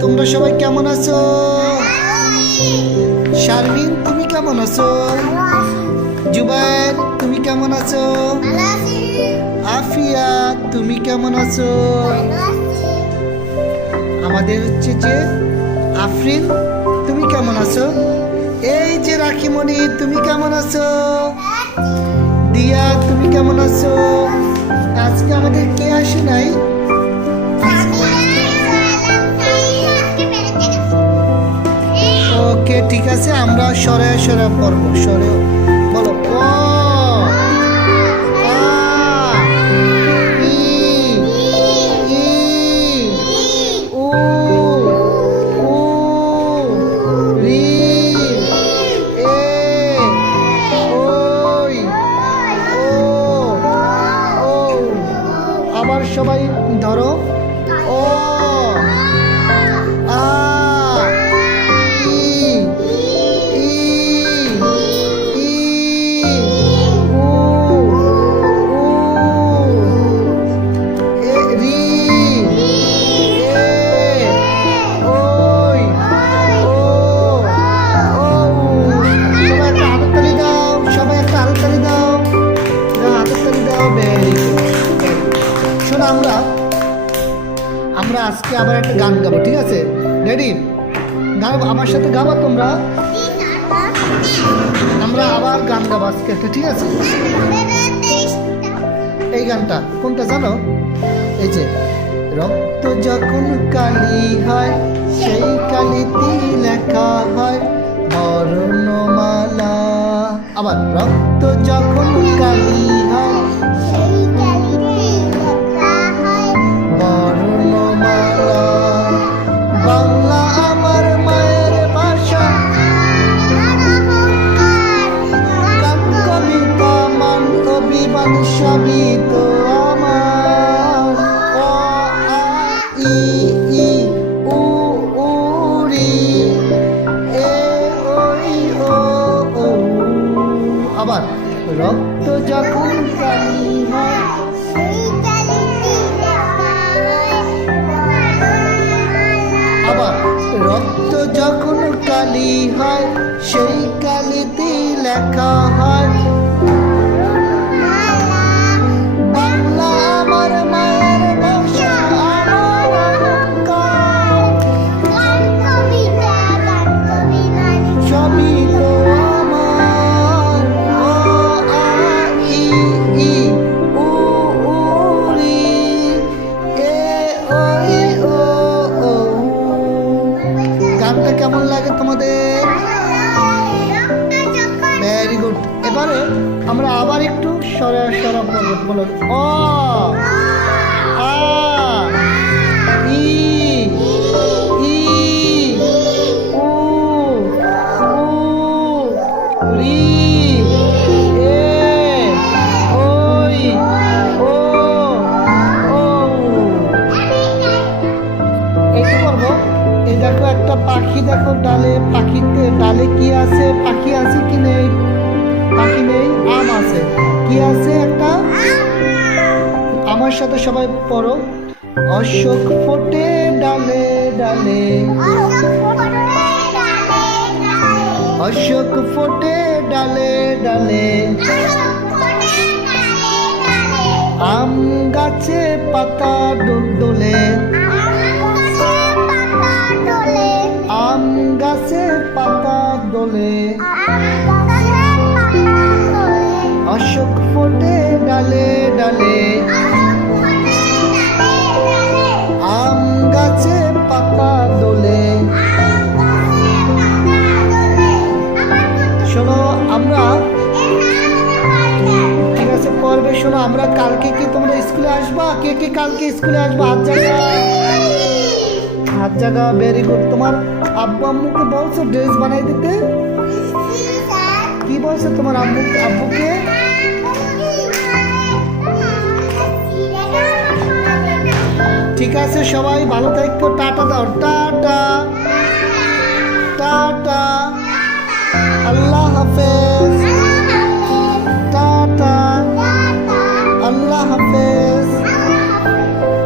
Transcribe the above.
তোমরা সবাই কেমন আছো? শারমিন তুমি কেমন আছো? জুবাইর তুমি কেমন আছো? আফিয়া তুমি কেমন আছো? আমাদের হচ্ছে যে আফরিন তুমি কেমন আছো? এই যে রাখিমণি তুমি কেমন আছো? দিয়া তুমি কেমন আছো? আজকে আমাদের কে আসে নাই? ওকে ঠিক আছে, আমরা সরে সরে পড়বো। সরে বলো ও আ ই ই উ উ রি এ ওই ও ও। আবার সবাই ধরো ও আ আমরা আজকে আবার একটা গান গাবো, ঠিক আছে? রেডি? গান আমার সাথে গাবো তোমরা? আমরা আবার গান গাবো আজকে একটা, ঠিক আছে? এই গানটা কোনটা জানো? এই যে রক্ত যখন কালি হয় সেই কালিতে লেখা হয় বর্ণমালা। আবার রক্ত যখন কালি হয় সেই কালিতে লেখা হয় বর্ণমালা। বাংলা আমার মায়ের ভাষা, গান কবিতা মান অভিমান সবই তো আমার। অ আ ই ই উ উ রি এ ওই ও ও। আবার রক্ত যখন কালি হয় সেই কালিতে লেখা হয়। আবার রক্ত যখন কালি হয় সেই কালিতে লেখা হয় বাংলা আমার মায়ের ভাষা, আমার অহংকার, সবই তো আমার। অ আ ই ই উ উ রি এ ওই ও ও। গানটা কেমন লাগে তোমাদের? Very good. এবারে আমরা আবার একটু সরে সরা পড়বো। বলো অ আ ই ই উ উ রি এ ওই ও ও। এইটা পড়বো। এই দেখো একটা পাখি, দেখো ডালে, পাখিতে ডালে কি আছে? পাখি আছে কি নেই? পাখি নেই, আম আছে। কি আছে? একটা। আমার সাথে সবাই পড়ো, অশোক ফোটে ডালে ডালে, অশোক ফোটে ডালে ডালে, আম গাছে পাতা দোলে, আম গাছে পাতা দোলে, অশোক ফোটে ডালে ডালে, আম গাছে পাতা দোলে। শোনো আমরা, ঠিক আছে পড়বে। শোনো আমরা কালকে কি তোমরা স্কুলে আসবা? কে কে কালকে স্কুলে আসবা? হাত জায়গা, হাত জায়গা। Very good. তোমার আব্বু আম্মুকে বলছো ড্রেস বানাই দিতে? কি বলছো তোমার আব্বুকে? ঠিক আছে সবাই ভালো থাকো, টাটা দাও, টাটা টাটা, আল্লাহ হাফেজ।